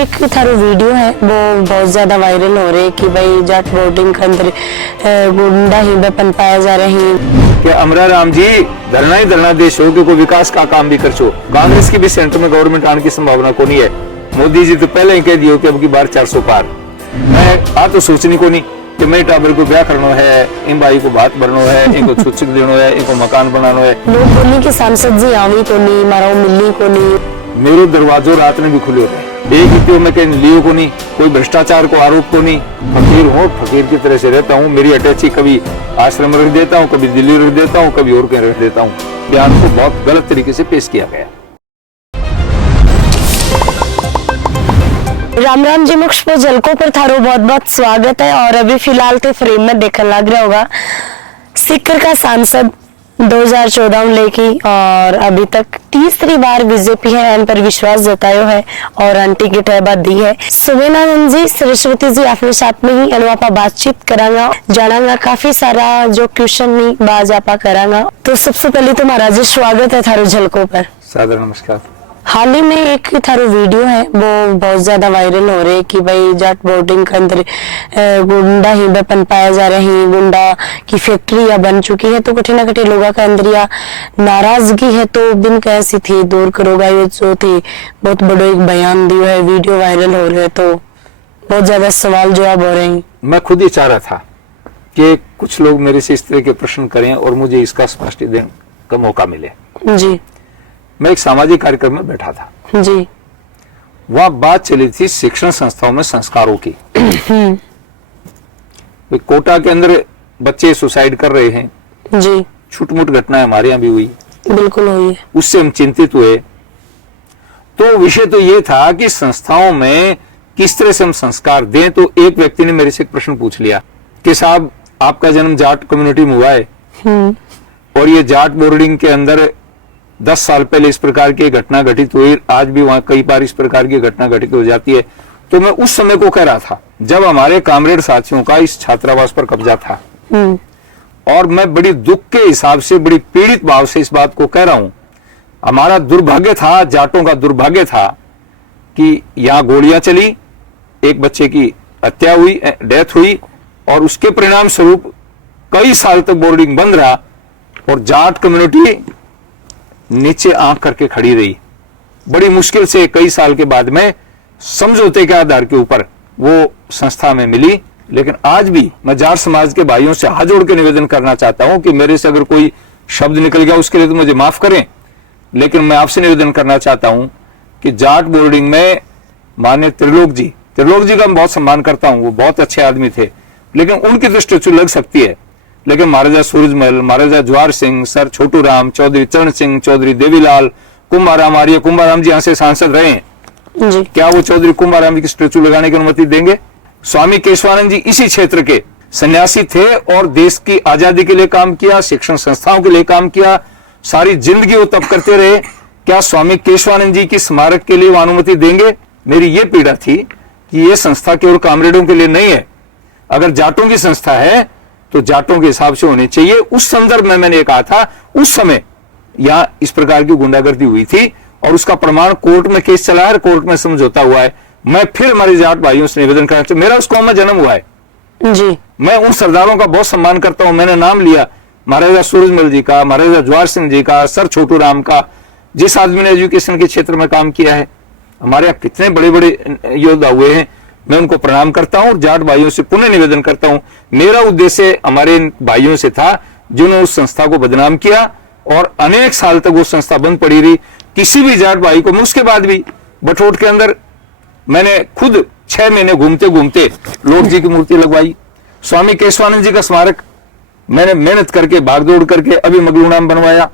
एक थारो वीडियो है वो बहुत ज्यादा वायरल हो रहे कि भाई जाट बोर्डिंग के अंदर गुंडा ही बपन पाया जा रहे हैं। कि अमरा राम जी धरना ही धरना देश हो कि कोई विकास का काम भी कर छो। कांग्रेस की भी सेंटर में गवर्नमेंट आने की संभावना को नहीं है। मोदी जी तो पहले ही कह दियो कि अब की बार 400 पार। मैं आ तो सोचनी को नहीं कि मेरे टाबर को ब्याह करना है, इन भाई को भात भरना है, इनको छुच्छिक देना है, इनको मकान बनाना है। लोग बोलने की सांसद जी आवी को नहीं, मारा मिलनी को नहीं। मेरे दरवाजों रात में भी खुले होते हैं। बेगितियों में कहीं लियो को नहीं, कोई भ्रष्टाचार को आरोप को नहीं। फकीर हूँ, फकीर की तरह से रहता हूँ। मेरी अटैची कभी आश्रम रख देता हूँ, कभी दिल्ली रख देता हूँ, कभी और कहीं रख देता हूँ। बयान को बहुत गलत तरीके से पेश किया गया। राम राम जी, मुक्ष पे जलको पर थारो बहुत बहुत स्वागत है। और अभी फिलहाल तो फ्रेम में देखने लग रहा होगा सीकर का सांसद 2014 में लेकी और अभी तक तीसरी बार बीजेपी है इन पर विश्वास जतायो है और टिकट है बात दी है। सुमेनानंद जी, सरस्वती जी अपने साथ में ही अनुपा बातचीत करांगा, जानांगा काफी सारा जो क्वेश्चन नहीं बाज आपा करांगा। तो सबसे पहले तो महाराज स्वागत है थारो झलको पर। सादर नमस्कार। हाल ही में एक थारो वीडियो है वो बहुत ज्यादा वायरल हो रहे कि भाई जाट बोर्डिंग के अंदर गुंडा ही बपन पाया जा रहे हैं, गुंडा की फैक्ट्री बन चुकी है। तो कठिन कठिन लोगों का अंदर या नाराजगी है तो बिन कैसी थी दूर करोगा ये जो थी बहुत बड़ो एक बयान दियो है, वीडियो वायरल हो रहे तो बहुत ज्यादा सवाल जवाब हो रहे हैं। मैं खुद ही चाह रहा था कि कुछ लोग मेरे से इस तरह के प्रश्न करें और मुझे इसका स्पष्टीकरण का मौका मिले। जी, मैं एक सामाजिक कार्यक्रम में बैठा था जी, वहां बात चली थी शिक्षण संस्थाओं में संस्कारों की। कोटा के अंदर बच्चे सुसाइड कर रहे हैं जी, छुटमुट घटना हमारे यहाँ भी हुई, बिल्कुल हुई है। उससे हम चिंतित हुए। तो विषय तो ये था कि संस्थाओं में किस तरह से हम संस्कार दें। तो एक व्यक्ति ने मेरे से एक प्रश्न पूछ लिया कि साहब आपका जन्म जाट कम्युनिटी में हुआ है और ये जाट बोर्डिंग के अंदर 10 साल पहले इस प्रकार की घटना घटित हुई, आज भी वहां कई बार इस प्रकार की घटना घटित हो जाती है। तो मैं उस समय को कह रहा था जब हमारे कामरेड साथियों का इस छात्रावास पर कब्जा था और मैं बड़ी दुख के हिसाब से, बड़ी पीड़ित भाव से इस बात को कह रहा हूं। हमारा दुर्भाग्य था, जाटों का दुर्भाग्य था कि यहां गोलियां चली, एक बच्चे की हत्या हुई, डेथ हुई और उसके परिणाम स्वरूप कई साल तक बोर्डिंग बंद रहा और जाट कम्युनिटी नीचे आंख करके खड़ी रही। बड़ी मुश्किल से कई साल के बाद में समझौते के आधार के ऊपर वो संस्था में मिली। लेकिन आज भी मैं जाट समाज के भाइयों से हाथ जोड़ के निवेदन करना चाहता हूं कि मेरे से अगर कोई शब्द निकल गया उसके लिए तो मुझे माफ करें। लेकिन मैं आपसे निवेदन करना चाहता हूं कि जाट बोर्डिंग में माननीय त्रिलोक जी का मैं बहुत सम्मान करता हूं, वो बहुत अच्छे आदमी थे, लेकिन उनकी दृष्टि तो लग सकती है। लेकिन महाराजा सूरजमल, महाराजा जवाहर सिंह, सर छोटू राम, चौधरी चरण सिंह, चौधरी देवीलाल, कुंभाराम आर्य, कुंभाराम जी यहाँ से सांसद रहे हैं जी। क्या वो चौधरी कुंभाराम जी की स्टेचू लगाने की अनुमति देंगे? स्वामी केशवानंद जी इसी क्षेत्र के सन्यासी थे और देश की आजादी के लिए काम किया, शिक्षण संस्थाओं के लिए काम किया, सारी जिंदगी वो तब करते रहे। क्या स्वामी केशवानंद जी की स्मारक के लिए वो अनुमति देंगे? मेरी ये पीड़ा थी कि ये संस्था केवल कामरेडों के लिए नहीं है। अगर जाटों की संस्था है तो जाटों के हिसाब से होने चाहिए। उस संदर्भ में मैंने कहा था उस समय यहां इस प्रकार की गुंडागर्दी हुई थी और उसका प्रमाण कोर्ट में केस चला है, कोर्ट में समझौता हुआ है। मैं फिर हमारे जाट भाइयों से निवेदन करना चाहता हूं, मेरा उस कौम में जन्म हुआ है जी। मैं उन सरदारों का बहुत सम्मान करता हूं। मैंने नाम लिया महाराजा सूरजमल जी का, महाराजा जवाहर सिंह जी का, सर छोटू राम का, जिस आदमी ने एजुकेशन के क्षेत्र में काम किया है। हमारे यहाँ कितने बड़े बड़े योद्धा हुए हैं, मैं उनको प्रणाम करता हूं और जाट भाइयों से पुनः निवेदन करता हूं। मेरा उद्देश्य हमारे भाइयों से था जिन्होंने उस संस्था को बदनाम किया और अनेक साल तक वो संस्था बंद पड़ी रही। किसी भी जाट भाई को मैं उसके बाद भी बठोट के अंदर मैंने खुद 6 महीने घूमते घूमते लोक जी की मूर्ति लगवाई। स्वामी केशवानंद जी का स्मारक मैंने मेहनत करके भागदौड़ करके अभी मगलूनाम बनवाया।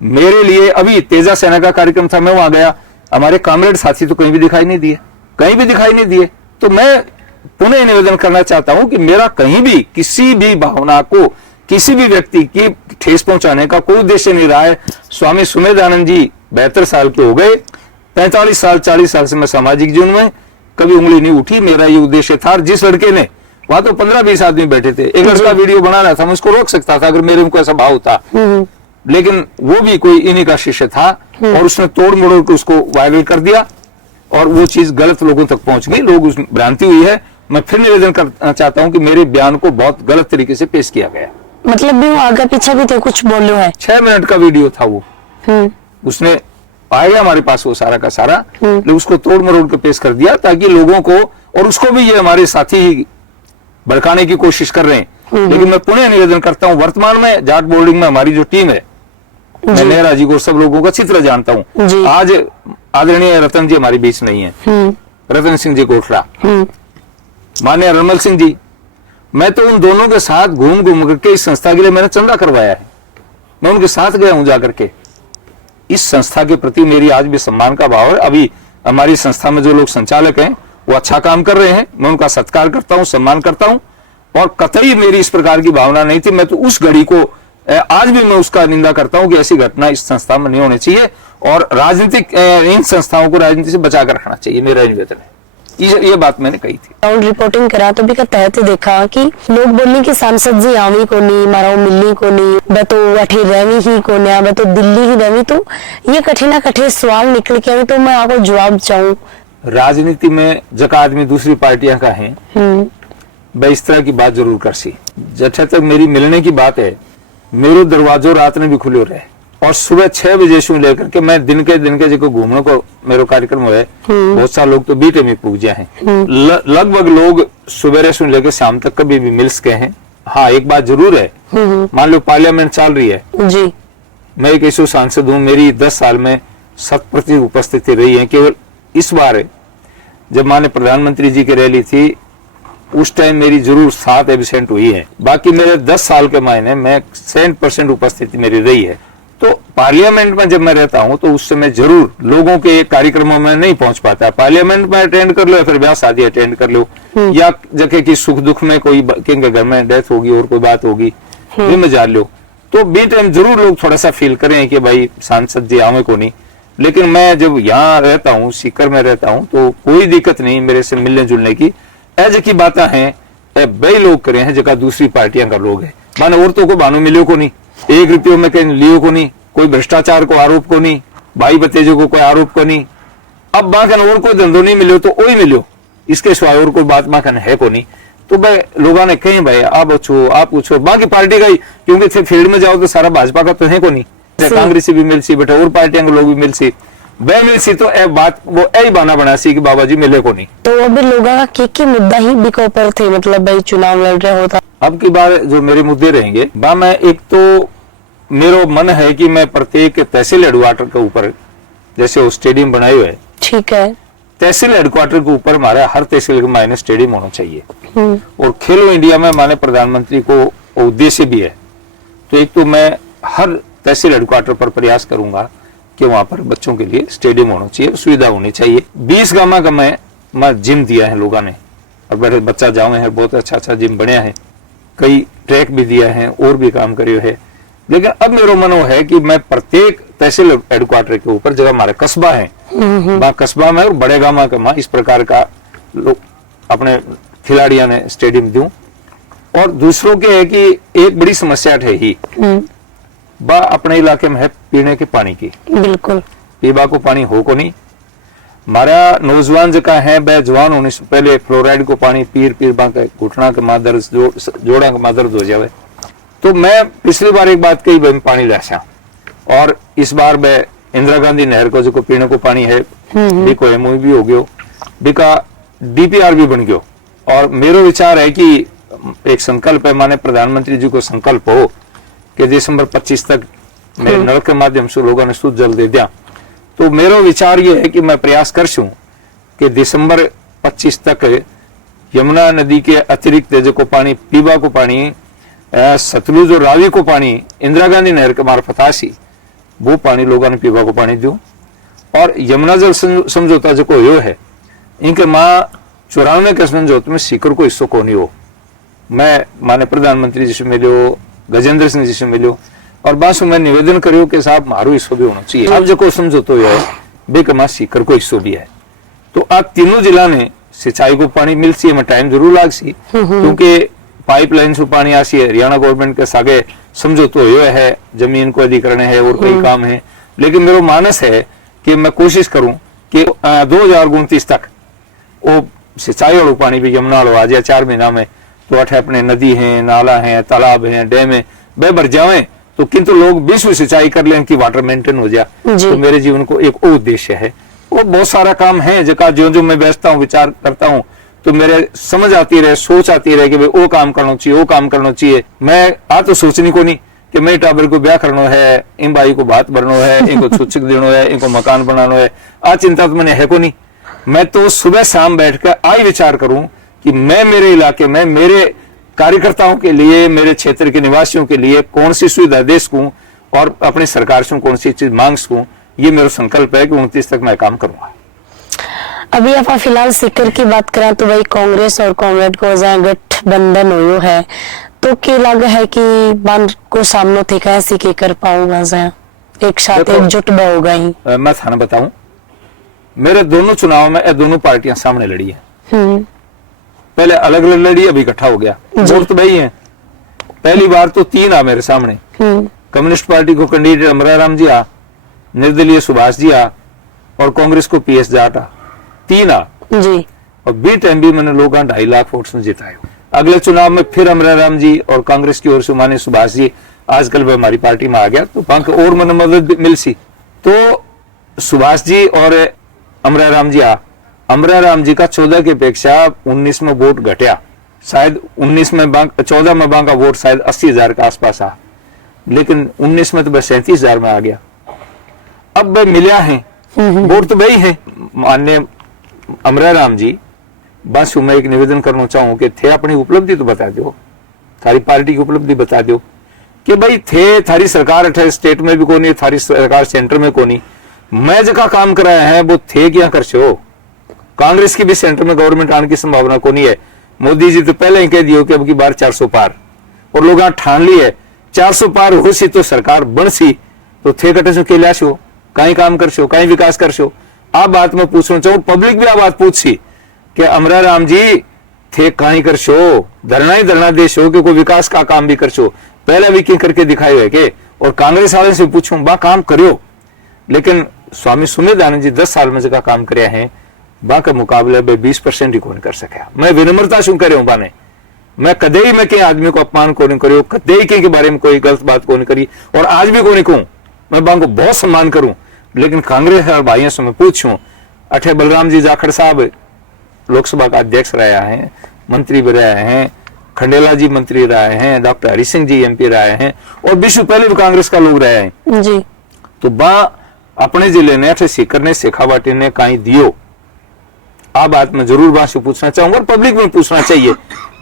मेरे लिए अभी तेजा सेना का कार्यक्रम था, मैं वहां गया, हमारे कामरेड साथी तो कहीं भी दिखाई नहीं दिए, कहीं भी दिखाई नहीं दिए। तो मैं पुनः निवेदन करना चाहता हूं कि मेरा कहीं भी किसी भी भावना को, किसी भी व्यक्ति की ठेस पहुंचाने का कोई उद्देश्य नहीं रहा है। स्वामी सुमेधानंद जी 72 साल के हो गए, 45 साल 40 साल से मैं सामाजिक जीवन में कभी उंगली नहीं उठी। मेरा ये उद्देश्य था। जिस लड़के ने, वहां तो 15-20 आदमी बैठे थे, एक लड़का वीडियो बना रहा था, मैं उसको रोक सकता था अगर मेरे को ऐसा भाव था, लेकिन वो भी कोई इन्हीं का शिष्य था और उसने तोड़ मोड़ के उसको वायरल कर दिया और वो चीज गलत लोगों तक पहुंच गई, लोग उस भ्रांति हुई है। मैं फिर निवेदन करना चाहता हूं कि मेरे बयान को बहुत गलत तरीके से पेश किया गया। मतलब भी वो आगे पीछे भी थे, कुछ बोलो है। 6 मिनट का वीडियो था वो, उसने आया हमारे पास वो सारा का सारा, लेकिन उसको तोड़ मरोड़ के पेश कर दिया ताकि लोगों को, और उसको भी ये हमारे साथी ही भड़काने की कोशिश कर रहे हैं। लेकिन मैं पुनः निवेदन करता हूं, वर्तमान में जाट बोर्डिंग में हमारी जो टीम है, मैं नेहरा जी को सब लोगों का अच्छी तरह जानता हूं। आज आदरणीय रतन जी हमारे बीच नहीं है, रतन सिंह जी कोटरा, माननीय रमल सिंह जी, मैं तो उन दोनों के साथ घूम घूम करके इस संस्था के लिए मैंने चंदा करवाया है, मैं उनके साथ गया हूं जाकर के। इस संस्था के प्रति मेरी आज भी सम्मान का भाव है। अभी हमारी संस्था में जो लोग संचालक हैं वो अच्छा काम कर रहे हैं, मैं उनका सत्कार करता हूं, सम्मान करता हूं, और कतई मेरी इस प्रकार की भावना नहीं थी। मैं तो उस घड़ी को आज भी मैं उसका निंदा करता हूं कि ऐसी घटना इस संस्था में नहीं होनी चाहिए, और राजनीतिक इन संस्थाओं को राजनीति से बचा कर रखना चाहिए, मेरा निवेदन है। ये बात मैंने कही थी। राउंड रिपोर्टिंग करा तो भी का तहत देखा कि लोग बोलने की सांसद जी आवी को नहीं, मारा मिलनी को नहीं, मैं तो अठी रहवी ही को नहीं, मैं तो दिल्ली ही रहवी, तो ये कठिना कठिन सवाल निकल के आवे, तो मैं आपको जवाब चाहूँ। राजनीति में जका आदमी दूसरी पार्टियां का है, मैं इस तरह की बात जरूर कर सी। जब तक मेरी मिलने की बात है, मेरो दरवाजो रात में भी खुले रहे, और सुबह 6 बजे से लेकर के मैं दिन के जो घूमने को मेरो कार्यक्रम है, बहुत सारे लोग तो बीटे में पूछ हैं, लगभग लोग सुबह से लेकर शाम तक कभी भी मिल सके हैं। हाँ, एक बात जरूर है, मान लो पार्लियामेंट चल रही है जी, मैं एक ऐसा सांसद हूँ, मेरी 10 साल में 100% उपस्थिति रही है। केवल इस बार जब माननीय प्रधानमंत्री जी की रैली थी, उस टाइम मेरी जरूर 7 एब्सेंट हुई है, बाकी मेरे 10 साल के महीने में 100% उपस्थिति मेरी रही है। तो पार्लियामेंट में जब मैं रहता हूं तो उस समय जरूर लोगों के कार्यक्रमों में नहीं पहुंच पाता। पार्लियामेंट में अटेंड कर लो या फिर ब्याह शादी अटेंड कर लो, या जगह की सुख दुख में कोई के घर में डेथ होगी और कोई बात होगी ये में जा लो, तो बी टाइम जरूर लोग थोड़ा सा फील करें कि भाई सांसद जी आवे को नहीं। लेकिन मैं जब यहाँ रहता हूँ, सीकर में रहता हूँ, तो कोई दिक्कत नहीं मेरे से मिलने जुलने की। ऐसे की बातें हैं बई लोग करे हैं जगह दूसरी पार्टियां का लोग है, माने औरतों को बानो मिलो को नहीं, 1 रुपये में कहीं लियो को नहीं, कोई भ्रष्टाचार को आरोप को नहीं, भाई भतीजों को कोई आरोप को नहीं। अब बाकन और कोई धंधो नहीं मिलो तो वही मिलो, इसके सिवाय और कोई बात माकन है को नहीं। तो भाई लोगों ने कहीं भाई आप पूछो बाकी पार्टी का ही, क्योंकि फील्ड में जाओ तो सारा भाजपा का तो है को नहीं, कांग्रेस भी मिल सी बेटा और पार्टियां के लोग भी मिल सी, वह मिल सी, तो बात वो यही बहाना बना सी कि बाबा जी मिले को नहीं। तो अभी लोगों का के मुद्दा ही बिको पर थे, मतलब भाई चुनाव लड़ रहे होता। अब की बार जो मेरे मुद्दे रहेंगे बा, मैं एक तो मेरा मन है कि मैं प्रत्येक तहसील हेडक्वार्टर के ऊपर, जैसे वो स्टेडियम बनाए हुए, ठीक है, तहसील हेडक्वार्टर के ऊपर हमारा हर तहसील के मायने स्टेडियम होना चाहिए। और खेलो इंडिया में माननीय प्रधानमंत्री को उद्देश्य भी है, तो एक तो मैं हर तहसील हेडक्वार्टर पर प्रयास करूंगा कि वहां पर बच्चों के लिए स्टेडियम होना चाहिए, सुविधा होनी चाहिए। 20 गामा का मैं जिम दिया है लोगों ने, और मेरे बच्चा जावे है, बहुत अच्छा जिम बनया है, कई ट्रैक भी दिया है और भी काम करे है। लेकिन अब मेरा मन है कि मैं प्रत्येक तहसील हेडक्वार्टर के ऊपर जगह हमारा कस्बा है, कस्बा में और बड़े गामा का इस प्रकार का लोग अपने खिलाड़ियों ने स्टेडियम दूं। और दूसरों के है कि एक बड़ी समस्या है ही बा अपने इलाके में है पीने के पानी की, बिल्कुल पीबा को पानी हो को नहीं। हमारा नौजवान जका है वह जवान होने से पहले फ्लोराइड को पानी पीर बा के घुटना के मादर जोड़ा के मादर हो जावे। तो मैं पिछली बार एक बात कही भाई पानी लाशा, और इस बार मैं इंदिरा गांधी नहर को जो पीने को पानी है बिको एमओ भी हो गयो, बिका डीपीआर भी बन गयो। और मेरा विचार है कि एक संकल्प है, माने प्रधानमंत्री जी को संकल्प हो कि दिसंबर 25 तक मैं नल के माध्यम से लोगों ने शुद्ध जल दे दिया। तो मेरा विचार ये है कि मैं प्रयास करसूं कि दिसंबर 25 तक यमुना नदी के अतिरिक्त जो को पानी पीबा को पानी, सतलुज और रावी को पानी इंदिरा गांधी नहर के मार्फत आसी, वो पानी लोगों ने पीबा को पानी दो। और यमुना जल समझौता जो को है इनके माँ 94 के समझौते में सीकर को हिस्सों को नहीं हो। मैं माने प्रधानमंत्री जी से मिलो, गजेंद्र सिंह जी से मिलो, और बासु मैं निवेदन करियो कि साहब मारो हिस्सों भी होना चाहिए। अब जो को समझौतो है बेकमा सीकर को हिस्सों भी है। तो आप तीनों जिला ने सिंचाई को पानी मिल सी, हमें टाइम जरूर लाग सी, क्योंकि पाइपलाइन से पानी आसी है। हरियाणा गवर्नमेंट के सागे समझौतो है, जमीन को अधिग्रहण है और कई काम है। लेकिन मेरा मानस है कि मैं कोशिश करूं कि 2029 तक वो सिंचाई वालों पानी भी यमुना वालों आ जाए 4 महीना में, तो अठे अपने नदी हैं, नाला हैं, तालाब हैं, डैम है, बह भर जावे, तो किंतु लोग 20 सिंचाई कर लें कि वाटर मेंटेन हो जाए। तो मेरे जीवन को एक और उद्देश्य है। वो बहुत सारा काम है जगह जो मैं बैठता हूँ, विचार करता हूँ, तो मेरे समझ आती रहे, सोच आती रहे कि भाई वो काम करना चाहिए, वो काम करना चाहिए। मैं आ तो सोचनी को नहीं कि मेरे टाबर को ब्याह करना है, इन भाई को बात भरना है, इनको सूचक देना है, इनको मकान बनाना है, आ चिंता तो मैंने है को नहीं। मैं तो सुबह शाम बैठकर आई विचार करूं कि मैं मेरे इलाके में मेरे कार्यकर्ताओं के लिए, मेरे क्षेत्र के निवासियों के लिए कौन सी सुविधा दे सकूं और अपनी सरकार से कौन सी चीज मांग सकूं। ये मेरा संकल्प है कि 29 तक मैं काम करूंगा। अभी आप फिलहाल सीकर की बात करें तो भाई कांग्रेस और कांग्रेस को गठबंधन हो है, तो क्या लग है कि बंद को सामने थे कैसे के कर पाऊंगा, एक साथ एकजुट होगा ही। मैं थाना बताऊं, मेरे दोनों चुनाव में ये दोनों पार्टियां सामने लड़ी है। पहले अलग अलग लड़ी, अभी इकट्ठा हो गया। वोट तो वही है। पहली बार तो 3 आ मेरे सामने। कम्युनिस्ट पार्टी को कैंडिडेट अमराराम जी आ, निर्दलीय सुभाष जी आ, और कांग्रेस को PS जाट आ, 3 आ जी। और बी टाइम भी मैंने लोग 2.5 लाख वोट में जिताए। अगले चुनाव में फिर अमराराम जी और कांग्रेस की ओर से माने सुभाष जी आजकल वह हमारी पार्टी में आ गया, तो पंख और मैंने मदद मिल सी। तो सुभाष जी और अमराराम जी आ, अमराराम जी का 14 की अपेक्षा 19 में वोट घटिया, शायद 19 में 14 में बांका वोट शायद 80,000 के आसपास आ, लेकिन 19 में तो बस 37,000 में आ गया। अब वह मिला है, वोट तो वही है। माननीय अमराराम जी, बस मैं एक निवेदन करना चाहूं कि थे अपनी उपलब्धि तो बता दो, थारी पार्टी की उपलब्धि बता दो कि भाई थे थारी सरकार अठे स्टेट में भी कोनी, थारी सरकार सेंटर में कोनी, मैं जगह काम कराया है वो थे क्या कर सो। कांग्रेस की भी सेंटर में गवर्नमेंट आने की संभावना कोनी है। मोदी जी तो पहले ही कह दियो कि अब की बार 400 पार, और लोग ठान लिए 400 पार हो सी तो सरकार बन सी, तो थे कटे सो केल्या सो, कहीं काम कर सो, कहीं विकास कर सो। आप बात में पूछना चाहूं, पब्लिक भी आ बात पूछ सी कि अमराराम जी थे कहीं कर सो, धरना ही धरना दे सो कि कोई विकास का काम भी कर सो, पहले भी क्यों करके दिखाए हुए के। और कांग्रेस वाले से पूछूं बा काम करियो, लेकिन स्वामी सुमेधानंद जी 10 साल में जगह काम करे हैं, बा का मुकाबले 20% ही कौन कर सका। मैं विनम्रता शू करे हूं बाने, मैं कदे ही मैं के आदमी को अपमान को नहीं करियो, कदे ही के बारे में कोई गलत बात को नहीं करी, और आज भी को नहीं कहूं। मैं बा को बहुत सम्मान करूं, लेकिन कांग्रेस और भाइयों से मैं पूछूं, अठे बलराम जी जाखड़ साहब लोकसभा का अध्यक्ष रहे हैं, मंत्री भी रहे हैं, खंडेला जी मंत्री रहे हैं, डॉक्टर हरि सिंह जी MP रहे हैं, और विश्व पहले भी कांग्रेस का लोग रहे हैं जी। तो बा अपने जिले ने अठे सीकर ने शेखावाटी ने कहीं दियो। आ बात में जरूर बात से पूछना चाहूंगा और पब्लिक में पूछना चाहिए।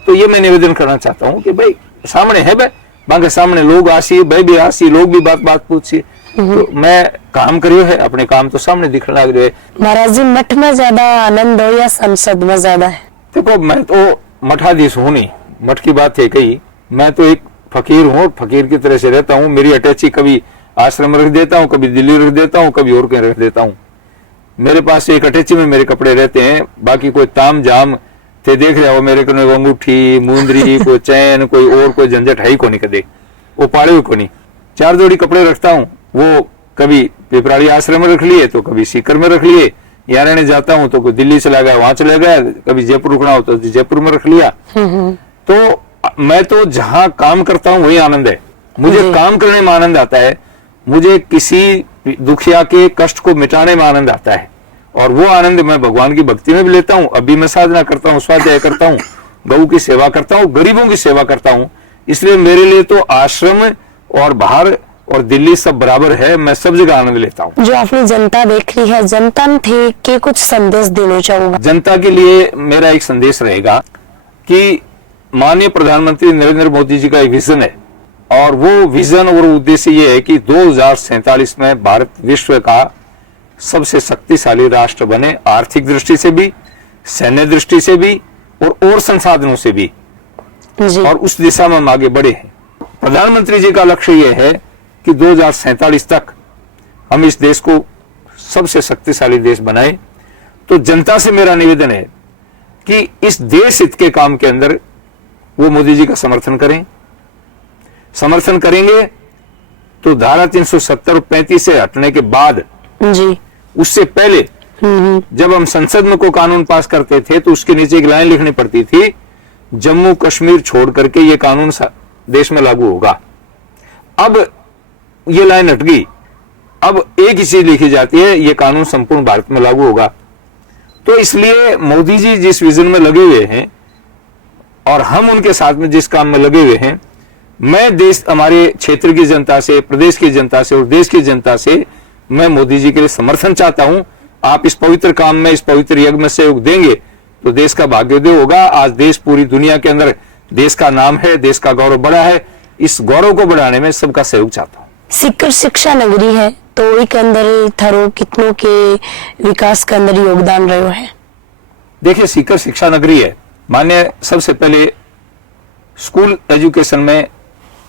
तो ये मैं निवेदन करना चाहता हूँ कि भाई सामने है, बाकी सामने लोग आसी, भाई भी आसी, लोग भी बात पूछी, तो मैं काम करियो है, अपने काम तो सामने दिखने लग रहे। महाराज जी, मठ में ज्यादा आनंद हो या संसद में ज्यादा है? देखो, मैं तो मठाधीश हूं नहीं, मठ की बात है कही, मैं तो एक फकीर हूँ, फकीर की तरह से रहता हूँ। मेरी अटैची कभी आश्रम रख देता हूँ, कभी दिल्ली रख देता हूँ, कभी और कहीं रख देता हूँ। मेरे पास एक अटैची में मेरे कपड़े रहते हैं, बाकी कोई ताम जाम थे देख रहे हो मेरे को अंगूठी, मुंदरी, कोई चैन, कोई और कोई झंझट है ही को नहीं, कदे वो पाड़े हुए को नहीं। 4 जोड़ी कपड़े रखता हूँ, वो कभी पिपराड़ी आश्रम में रख लिए, तो कभी सीकर में रख लिए, या रहने जाता हूँ तो कोई दिल्ली चला गया, वहां चला गया, कभी जयपुर रुकना हो तो जयपुर में रख लिया। तो मैं तो जहां काम करता हूँ वही आनंद है, मुझे काम करने में आनंद आता है, मुझे किसी दुखिया के कष्ट को मिटाने में आनंद आता है, और वो आनंद मैं भगवान की भक्ति में भी लेता हूँ। अभी मैं साधना करता हूँ, स्वाध्याय करता हूँ, गऊ की सेवा करता हूँ, गरीबों की सेवा करता हूँ। इसलिए मेरे लिए तो आश्रम और बाहर और दिल्ली सब बराबर है, मैं सब जगह आनंद लेता हूँ। जो आपने जनता देख रही है, जनता थे के कुछ संदेश देना चाहूंगा। जनता के लिए मेरा एक संदेश रहेगा कि माननीय प्रधानमंत्री नरेंद्र मोदी जी का एक विजन है, और वो विजन और उद्देश्य ये है कि 2047 में भारत विश्व का सबसे शक्तिशाली राष्ट्र बने, आर्थिक दृष्टि से भी, सैन्य दृष्टि से भी, और संसाधनों से भी जी। और उस दिशा में हम आगे बढ़े हैं। प्रधानमंत्री जी का लक्ष्य यह है कि 2047 तक हम इस देश को सबसे शक्तिशाली देश बनाए। तो जनता से मेरा निवेदन है कि इस देश हित के काम के अंदर वो मोदी जी का समर्थन करें। समर्थन करेंगे तो धारा 370 और 35 से हटने के बाद जी, उससे पहले जब हम संसद में कोई कानून पास करते थे तो उसके नीचे एक लाइन लिखनी पड़ती थी, जम्मू कश्मीर छोड़ करके ये कानून देश में लागू होगा। अब ये लाइन हट गई, अब एक ही चीज लिखी जाती है, ये कानून संपूर्ण भारत में लागू होगा। तो इसलिए मोदी जी जिस विजन में लगे हुए हैं और हम उनके साथ में जिस काम में लगे हुए हैं, मैं देश, हमारे क्षेत्र की जनता से, प्रदेश की जनता से और देश की जनता से मैं मोदी जी के लिए समर्थन चाहता हूं। आप इस पवित्र काम में, इस पवित्र यज्ञ में सहयोग देंगे तो देश का भाग्योदय होगा। आज देश पूरी दुनिया के अंदर देश का नाम है, देश का गौरव बढ़ा है। इस गौरव को बढ़ाने में सबका सहयोग चाहता हूँ। सीकर शिक्षा नगरी है तो एक अंदर थारो कितनों के विकास के अंदर योगदान रहो है? देखिए, सीकर शिक्षा नगरी है। मान्य सबसे पहले स्कूल एजुकेशन में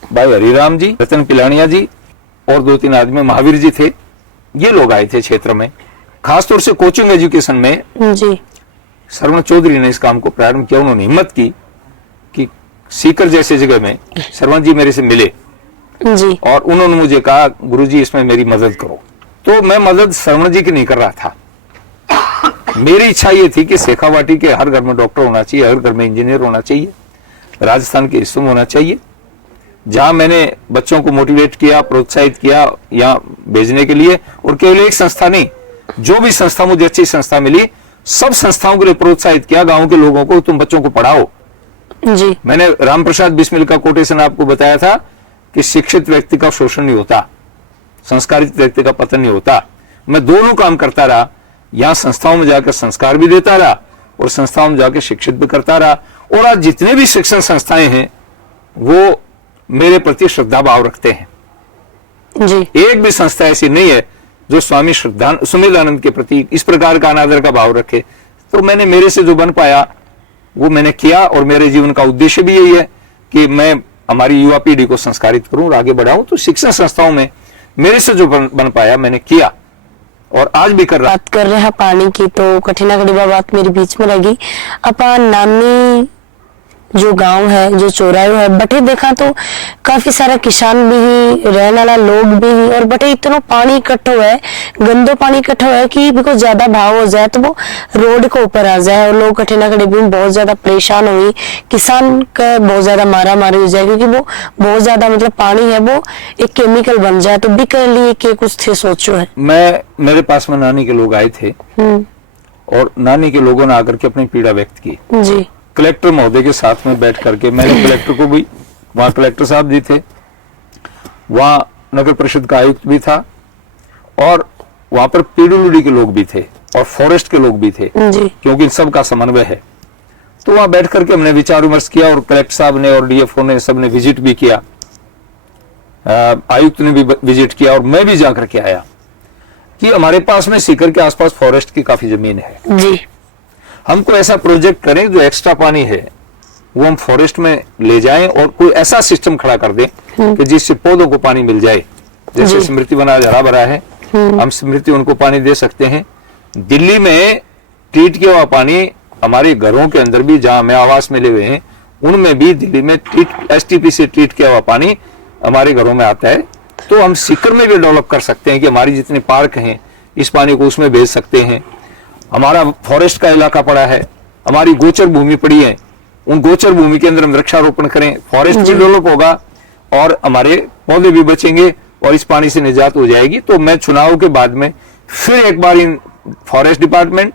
भाई हरिराम जी, रतन पिलानिया जी और 2-3 आदमी, महावीर जी थे, ये लोग आए थे क्षेत्र में। खासतौर से कोचिंग एजुकेशन में जी श्रवण चौधरी ने इस काम को प्रारंभ किया। उन्होंने हिम्मत की कि सीकर जैसे जगह में श्रवण जी मेरे से मिले जी और उन्होंने मुझे कहा, गुरुजी इसमें मेरी मदद करो। तो मैं मदद श्रवण जी की नहीं कर रहा था। मेरी इच्छा ये थी कि शेखावाटी के हर घर में डॉक्टर होना चाहिए, हर घर में इंजीनियर होना चाहिए, राजस्थान के हिस्सों में होना चाहिए। जहां मैंने बच्चों को मोटिवेट किया, प्रोत्साहित किया यहाँ भेजने के लिए, और केवल एक संस्था नहीं, जो भी संस्था मुझे अच्छी संस्था मिली, सब संस्थाओं के लिए प्रोत्साहित किया गांव के लोगों को, तुम बच्चों को पढ़ाओ। जी मैंने राम प्रसाद बिस्मिल का कोटेशन आपको बताया था कि शिक्षित व्यक्ति का शोषण नहीं होता, संस्कारित व्यक्ति का पतन नहीं होता। मैं दोनों काम करता रहा, यहाँ संस्थाओं में जाकर संस्कार भी देता रहा और संस्थाओं में जाकर शिक्षित भी करता रहा। और आज जितने भी शिक्षण संस्थाएं हैं वो मेरे प्रति श्रद्धा भाव रखते हैं। जी एक भी संस्था ऐसी नहीं है जो स्वामी सुमेधानंद के प्रति इस प्रकार का अनादर का भाव रखे। तो मैंने, मेरे से जो बन पाया वो मैंने किया, और मेरे जीवन का उद्देश्य भी यही है कि मैं हमारी युवा पीढ़ी को संस्कारित करूं और आगे बढ़ाऊं। तो शिक्षण संस्थाओं में मेरे से जो बन पाया मैंने किया और आज भी कर रहा। बात कर रहे हैं पानी की, तो कठिना कड़ीबा बात मेरे बीच में लगी। अपन नानी जो गांव है, जो चौरायो है, बटे देखा तो काफी सारा किसान भी ही, रहने वाला लोग भी ही, और बटे इतना पानी इकट्ठो है, गंदो पानी इकट्ठो है कि बिल्कुल ज्यादा भाव हो जाए तो वो रोड के ऊपर आ जाए और लोग कठिना कड़ीबी में बहुत ज्यादा परेशान हुई। किसान का बहुत ज्यादा मारा मारी हो जाए क्योंकि वो बहुत ज्यादा, मतलब पानी है वो एक केमिकल बन जाए। तो भी कर लिए कि कुछ थे सोचो है। मेरे पास में नानी के लोग आए थे और नानी के लोगों ने आकर के अपनी पीड़ा व्यक्त की। जी कलेक्टर महोदय के साथ में बैठ करके, मैंने कलेक्टर को भी, वहां कलेक्टर साहब भी थे, वहां नगर परिषद का आयुक्त भी था और वहां पर पीडब्ल्यूडी के लोग भी थे और फॉरेस्ट के लोग भी थे, क्योंकि इन सब का समन्वय है। तो वहां बैठ करके हमने विचार विमर्श किया और कलेक्टर साहब ने और डीएफओ ने सबने विजिट भी किया, आयुक्त ने भी विजिट किया और मैं भी जाकर के आया कि हमारे पास में सीकर के आसपास फॉरेस्ट की काफी जमीन है जी। हमको ऐसा प्रोजेक्ट करें जो एक्स्ट्रा पानी है वो हम फॉरेस्ट में ले जाएं और कोई ऐसा सिस्टम खड़ा कर दें कि जिससे पौधों को पानी मिल जाए। जैसे स्मृति वन आज हरा भरा है, हम स्मृति उनको पानी दे सकते हैं। दिल्ली में ट्रीट किया हुआ पानी हमारे घरों के अंदर भी, जहां हमें आवास मिले हुए हैं उनमें भी दिल्ली में STP से ट्रीट किया हुआ पानी हमारे घरों में आता है। तो हम सीकर में भी डेवलप कर सकते हैं कि हमारी जितने पार्क हैं इस पानी को उसमें भेज सकते हैं। हमारा फॉरेस्ट का इलाका पड़ा है, हमारी गोचर भूमि पड़ी है, उन गोचर भूमि के अंदर हम वृक्षारोपण करें, फॉरेस्ट भी डेवलप होगा और हमारे पौधे भी बचेंगे और इस पानी से निजात हो जाएगी। तो मैं चुनाव के बाद में फिर एक बार इन फॉरेस्ट डिपार्टमेंट,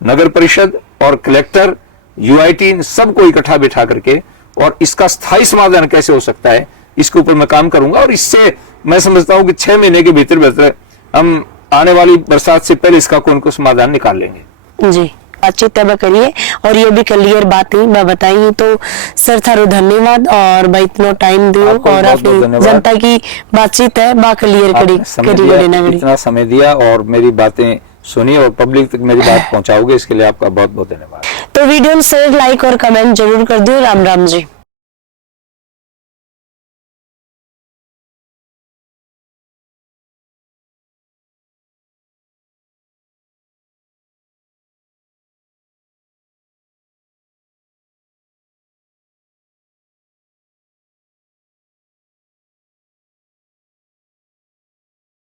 नगर परिषद और कलेक्टर, UIT, इन सबको इकट्ठा बिठा करके और इसका स्थायी समाधान कैसे हो सकता है इसके ऊपर मैं काम करूंगा। और इससे मैं समझता हूं कि 6 महीने के भीतर हम आने वाली बरसात से पहले इसका कोई न समधान निकाल लेंगे। जी, बातचीत तब करिए और ये भी क्लियर बात ही मैं बताई। तो सर थारो धन्यवाद और भाई इतना टाइम दियो और अपनी जनता की बातचीत है बा क्लियर करी इतना समय दिया और मेरी बातें सुनी और पब्लिक तक मेरी बात पहुंचाओगे, इसके लिए आपका बहुत बहुत धन्यवाद। तो वीडियो में शेयर, लाइक और कमेंट जरूर कर दियो। राम राम जी।